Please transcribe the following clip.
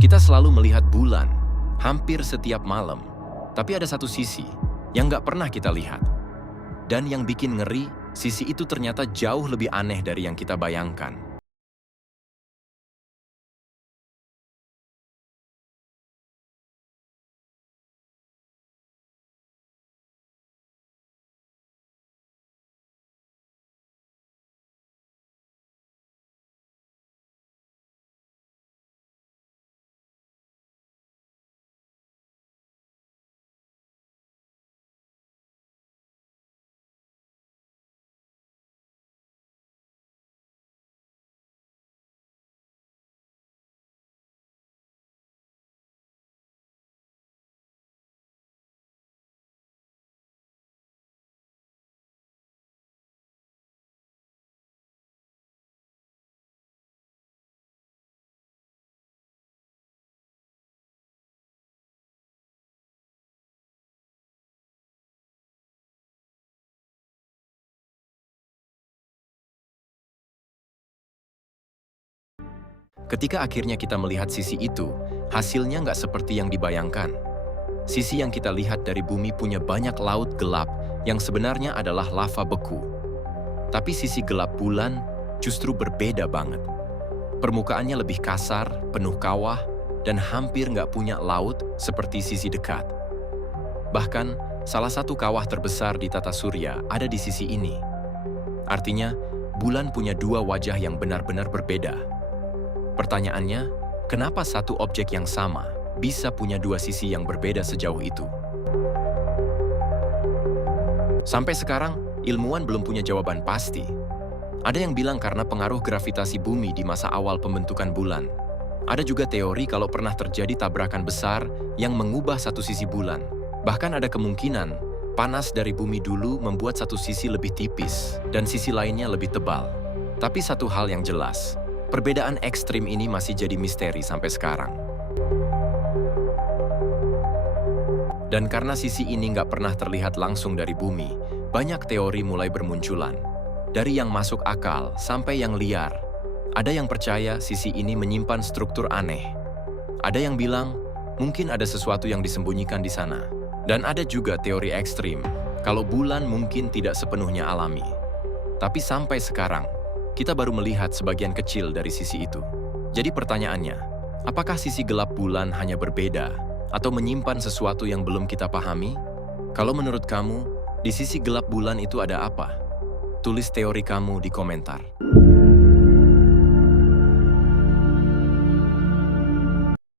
Kita selalu melihat bulan, hampir setiap malam. Tapi ada satu sisi yang nggak pernah kita lihat. Dan yang bikin ngeri, sisi itu ternyata jauh lebih aneh dari yang kita bayangkan. Ketika akhirnya kita melihat sisi itu, hasilnya nggak seperti yang dibayangkan. Sisi yang kita lihat dari bumi punya banyak laut gelap yang sebenarnya adalah lava beku. Tapi sisi gelap bulan justru berbeda banget. Permukaannya lebih kasar, penuh kawah, dan hampir nggak punya laut seperti sisi dekat. Bahkan, salah satu kawah terbesar di tata surya ada di sisi ini. Artinya, bulan punya dua wajah yang benar-benar berbeda. Pertanyaannya, kenapa satu objek yang sama bisa punya dua sisi yang berbeda sejauh itu? Sampai sekarang, ilmuwan belum punya jawaban pasti. Ada yang bilang karena pengaruh gravitasi bumi di masa awal pembentukan bulan. Ada juga teori kalau pernah terjadi tabrakan besar yang mengubah satu sisi bulan. Bahkan ada kemungkinan panas dari bumi dulu membuat satu sisi lebih tipis dan sisi lainnya lebih tebal. Tapi satu hal yang jelas, perbedaan ekstrim ini masih jadi misteri sampai sekarang. Dan karena sisi ini nggak pernah terlihat langsung dari bumi, banyak teori mulai bermunculan. Dari yang masuk akal sampai yang liar. Ada yang percaya sisi ini menyimpan struktur aneh. Ada yang bilang, mungkin ada sesuatu yang disembunyikan di sana. Dan ada juga teori ekstrim, kalau bulan mungkin tidak sepenuhnya alami. Tapi sampai sekarang, kita baru melihat sebagian kecil dari sisi itu. Jadi pertanyaannya, apakah sisi gelap bulan hanya berbeda atau menyimpan sesuatu yang belum kita pahami? Kalau menurut kamu, di sisi gelap bulan itu ada apa? Tulis teori kamu di komentar.